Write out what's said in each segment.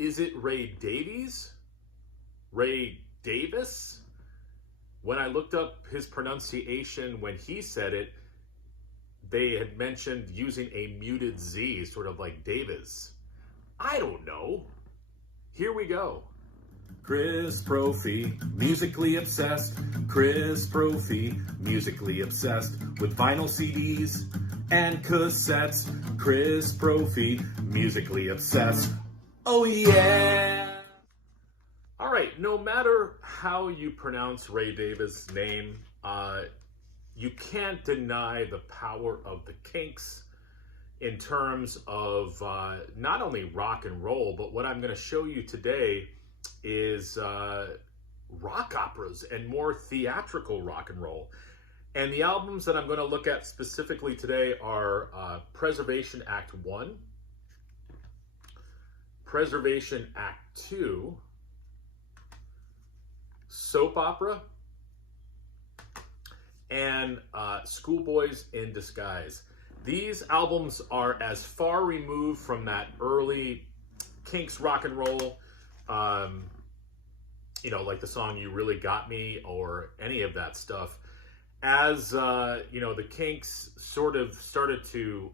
Is it Ray Davies? Ray Davis? When I looked up his pronunciation when he said it, they had mentioned using a muted Z, sort of like Davis. I don't know. Here we go. Chris Brophy, musically obsessed. Chris Brophy, musically obsessed with vinyl CDs and cassettes. Chris Brophy, musically obsessed. Oh yeah! All right, no matter how you pronounce Ray Davis' name, you can't deny the power of the Kinks in terms of not only rock and roll, but what I'm going to show you today is rock operas and more theatrical rock and roll. And the albums that I'm going to look at specifically today are Preservation Act 1, Preservation Act 2, Soap Opera, and Schoolboys in Disguise. These albums are as far removed from that early Kinks rock and roll, you know, like the song You Really Got Me or any of that stuff, as, you know, the Kinks sort of started to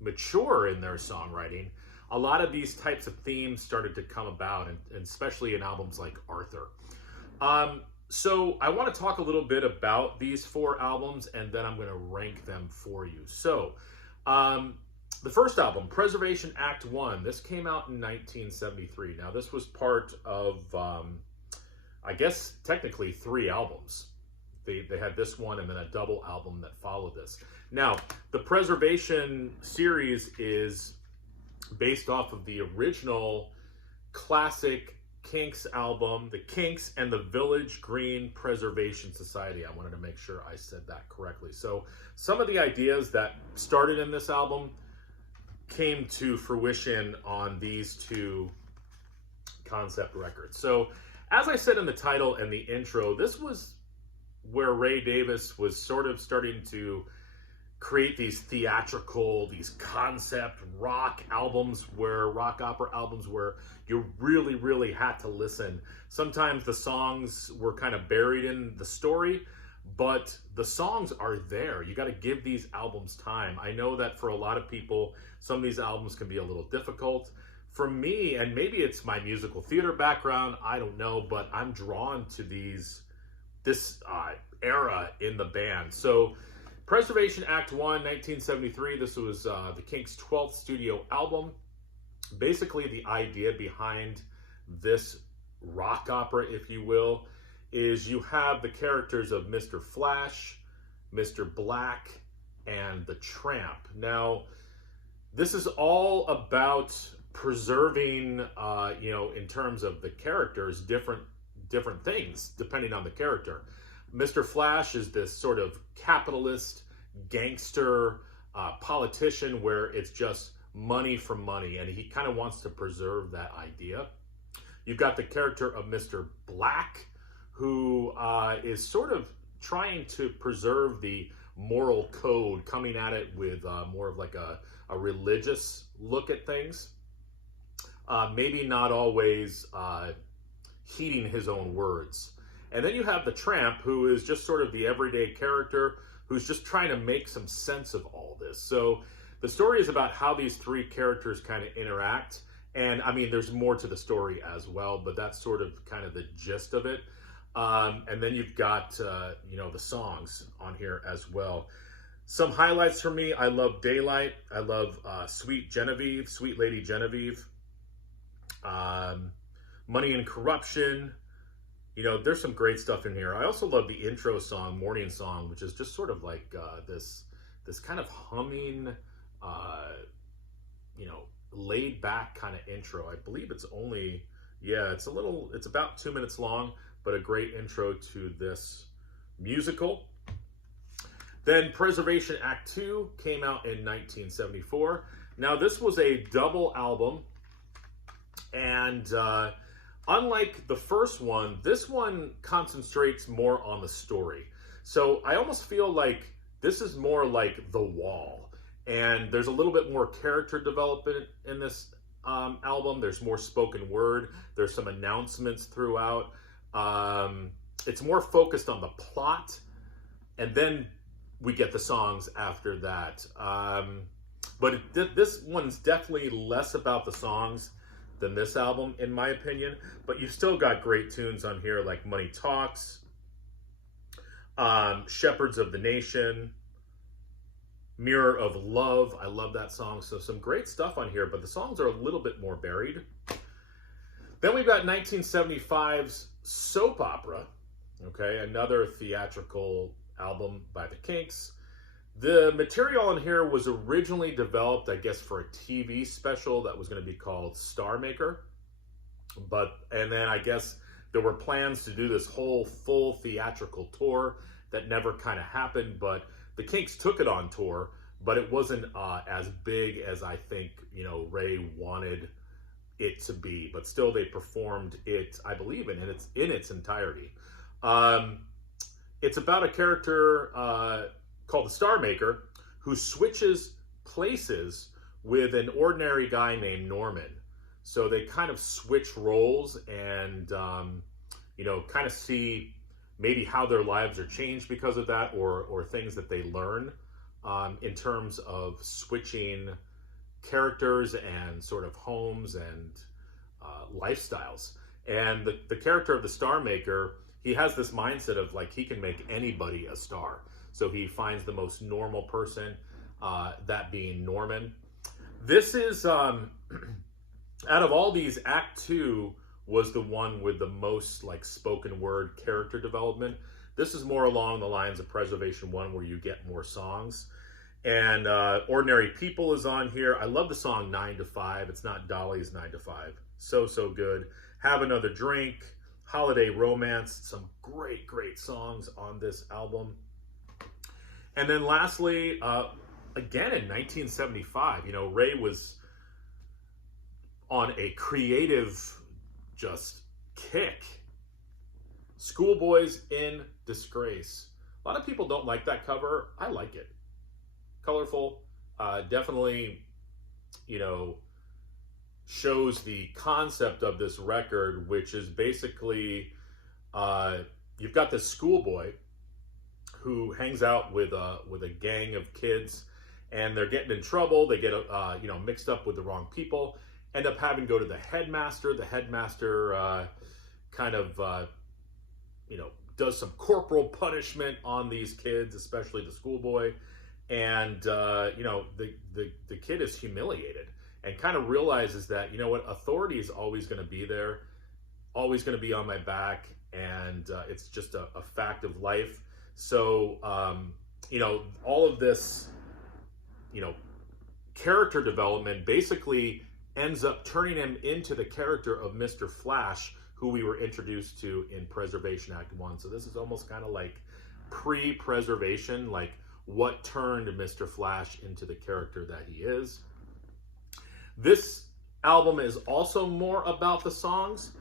mature in their songwriting. A lot of these types of themes started to come about, and especially in albums like Arthur. So I want to talk a little bit about these four albums, and then I'm going to rank them for you. So the first album, Preservation Act 1, this came out in 1973. Now this was part of, I guess, technically 3 albums. They had this one and then a double album that followed this. Now, the Preservation series is based off of the original classic Kinks album, the Kinks and the Village Green Preservation Society. I wanted to make sure I said that correctly. So some of the ideas that started in this album came to fruition on these 2 concept records. So as I said in the title and the intro, this was where Ray Davis was sort of starting to create these theatrical, these concept rock albums, where rock opera albums where you really, really had to listen. Sometimes the songs were kind of buried in the story, but the songs are there. You got to give these albums time. I know that for a lot of people, some of these albums can be a little difficult. For me, and maybe it's my musical theater background, I don't know, but I'm drawn to this era in the band. So Preservation Act 1, 1973, this was the Kinks' 12th studio album. Basically, the idea behind this rock opera, if you will, is you have the characters of Mr. Flash, Mr. Black, and the Tramp. Now, this is all about preserving, you know, in terms of the characters, different things, depending on the character. Mr. Flash is this sort of capitalist, gangster, politician where it's just money for money, and he kind of wants to preserve that idea. You've got the character of Mr. Black, who is sort of trying to preserve the moral code, coming at it with more of like a religious look at things. Maybe not always heeding his own words. And then you have the Tramp, who is just sort of the everyday character who's just trying to make some sense of all this. So the story is about how these 3 characters kind of interact. And I mean, there's more to the story as well, but that's sort of kind of the gist of it. And then you've got, you know, the songs on here as well. Some highlights for me: I love Daylight. I love Sweet Genevieve, Sweet Lady Genevieve. Money and Corruption. You know, there's some great stuff in here. I also love the intro song, Morning Song, which is just sort of like this kind of humming, you know, laid back kind of intro. I believe it's only, yeah, it's about 2 minutes long, but a great intro to this musical. Then Preservation Act 2 came out in 1974. Now this was a double album, and unlike the first one, this one concentrates more on the story. So I almost feel like this is more like The Wall, and there's a little bit more character development in this album. There's more spoken word. There's some announcements throughout. It's more focused on the plot, and then we get the songs after that. But this one's definitely less about the songs than this album, in my opinion. But you still got great tunes on here like Money Talks, Shepherds of the Nation, Mirror of Love. I love that song. So some great stuff on here, but the songs are a little bit more buried. Then we've got 1975's Soap Opera. Okay, another theatrical album by the Kinks. The material in here was originally developed, I guess, for a TV special that was going to be called Star Maker. And then I guess there were plans to do this whole full theatrical tour that never kind of happened, but the Kinks took it on tour, but it wasn't as big as I think, Ray wanted it to be. But still, they performed it, I believe, in its entirety. It's about a character called the Star Maker who switches places with an ordinary guy named Norman. So they kind of switch roles and, kind of see maybe how their lives are changed because of that, or things that they learn in terms of switching characters and sort of homes and lifestyles. And the character of the Star Maker, he has this mindset of like he can make anybody a star. So he finds the most normal person, that being Norman. This is, out of all these, Act 2 was the one with the most like spoken word character development. This is more along the lines of Preservation 1, where you get more songs. And Ordinary People is on here. I love the song 9 to 5. It's not Dolly's 9 to 5. So good. Have Another Drink, Holiday Romance, some great songs on this album. And then lastly, again in 1975, Ray was on a creative just kick. Schoolboys in Disgrace. A lot of people don't like that cover. I like it. Colorful. Definitely, shows the concept of this record, which is basically, you've got this schoolboy who hangs out with a gang of kids, and they're getting in trouble. They get mixed up with the wrong people, end up having to go to the headmaster. The headmaster does some corporal punishment on these kids, especially the schoolboy, and the kid is humiliated and kind of realizes that, authority is always going to be there, always going to be on my back, and it's just a fact of life. So, all of this, character development basically ends up turning him into the character of Mr. Flash, who we were introduced to in Preservation Act 1. So this is almost kind of like pre-Preservation, like what turned Mr. Flash into the character that he is. This album is also more about the songs.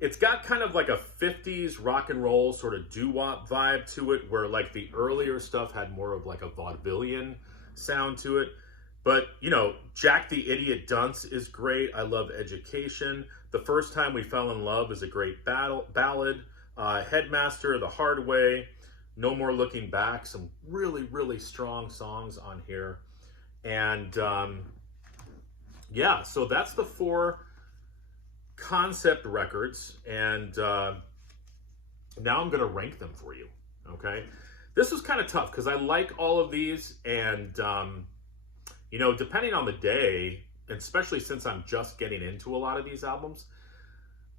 It's got kind of like a 50s rock and roll sort of doo-wop vibe to it, where like the earlier stuff had more of like a vaudevillian sound to it. But, Jack the Idiot Dunce is great. I love Education. The First Time We Fell in Love is a great ballad. Headmaster, The Hard Way, No More Looking Back. Some really strong songs on here. And, so that's the 4 concept records, and now I'm going to rank them for you, okay? This was kind of tough because I like all of these, and, depending on the day, and especially since I'm just getting into a lot of these albums,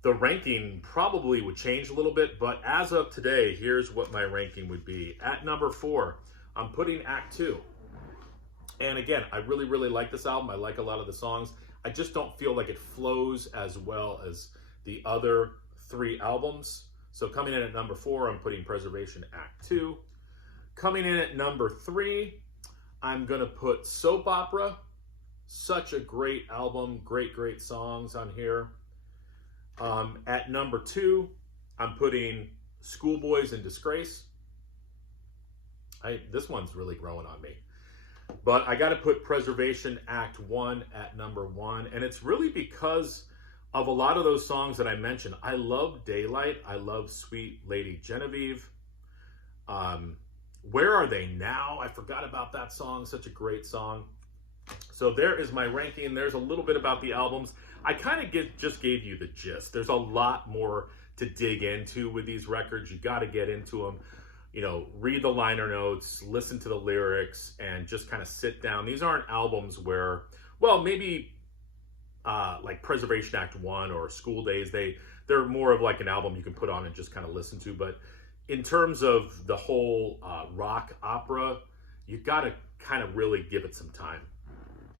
the ranking probably would change a little bit, but as of today, here's what my ranking would be. At number 4, I'm putting Act 2. And again, I really like this album. I like a lot of the songs. I just don't feel like it flows as well as the other 3 albums. So coming in at number 4, I'm putting Preservation Act 2. Coming in at number 3, I'm going to put Soap Opera. Such a great album. Great songs on here. At number 2, I'm putting Schoolboys in Disgrace. This one's really growing on me. But I got to put Preservation Act 1 at number 1. And it's really because of a lot of those songs that I mentioned. I love Daylight. I love Sweet Lady Genevieve. Where Are They Now? I forgot about that song. Such a great song. So there is my ranking. There's a little bit about the albums. I kind of just gave you the gist. There's a lot more to dig into with these records. You got to get into them. You know, read the liner notes, listen to the lyrics, and just kind of sit down. These aren't albums where, well, maybe like Preservation Act 1 or School Days, they're more of like an album you can put on and just kind of listen to. But in terms of the whole rock opera, you got to kind of really give it some time.